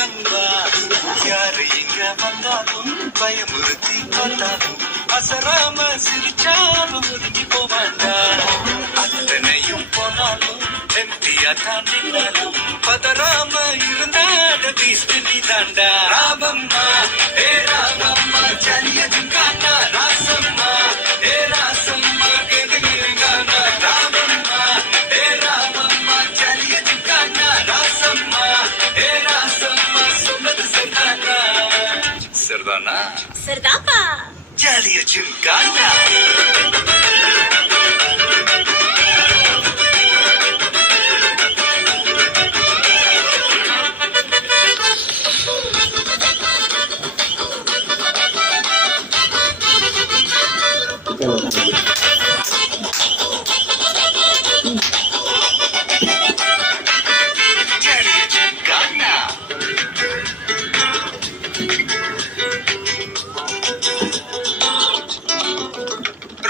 நண்பா. யாரு இங்க வந்தாலும் பயமுறுத்தி பார்த்தாலும் அசராம சிரிச்சாலும் ஒதுங்கி போவாண்டா. அத்தனையும் போனாலும் எம்டியா தான் நின்னாலும் பதறாம இருந்தாட பீஸ்ட் நீ தாண்டா. ராமம்மா ஏ ராமம்மா ஜலியதுங்கானா ராசம்மா ஏ ராசம்மா கெதுங்கானா. ராமம்மா ஏ ராமம்மா ஜலியதுங்கானா ராசம்மா ஏ ராசம்மா சொன்னது சரிதானா? சரிதானா? சரிதாப்பா. ஜலியதுங்கானா.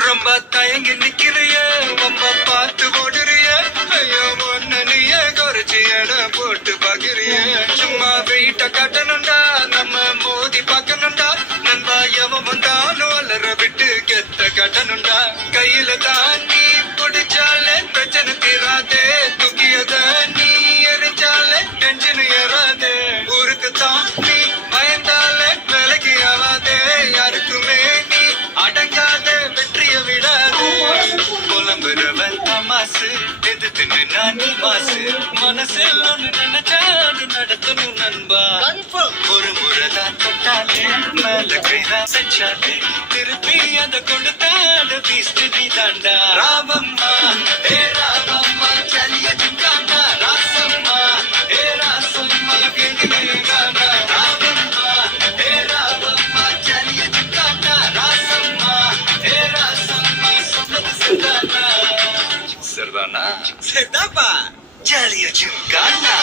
ரொம்ப தயங்கி நிக்கிறிய அம்மா பார்த்து ஓடுறிய. ஐயோ ஒன்னு நீய குறைச்சி எடை போட்டு பாக்குறிய. சும்மா வெயிட்ட காட்டணும்டா நம்ம மோதி பார்க்கணும்டா. நண்பா எவன் வந்தாலும் அலற விட்டு கெத்த காட்டணும்டா. கையில தான் நீ பிடிச்சாலே பிரச்சனை தீராதே. தூக்கியத நீ எரிஞ்சாலே டென்ஷன் ஏறாதே. ஊருக்கு தான் நீ பயந்தாலே விலகி ஆவாதே. யாருக்குமே நீ அடங்காத வெற்றிய விடாது. புலம்புறவன் தமாசு எதிர்த்து நின்னா நீ மாசு. மனசில் ஒண்ணு நினைச்சாடு நடத்தணும் நண்பா. ஒரு முறைதான் தொட்டாலே மேல கைதான் செஞ்சாலே திருப்பி அந்த கொடுத்தாட பீஸ்ட் நீ தாண்டா. ராமம்மா ஏ ராமம்மா ஜலியதுங்கானா ராசம்மா ஏ ராசம்மா கெதுங்கானா. ராமம்மா ஏ ராமம்மா ஜலியதுங்கானா ராசம்மா ஏ ராசம்மா சொன்னது சரிதானா? சரிதானா? சரிதாப்பா. ஜலியதுங்கானா.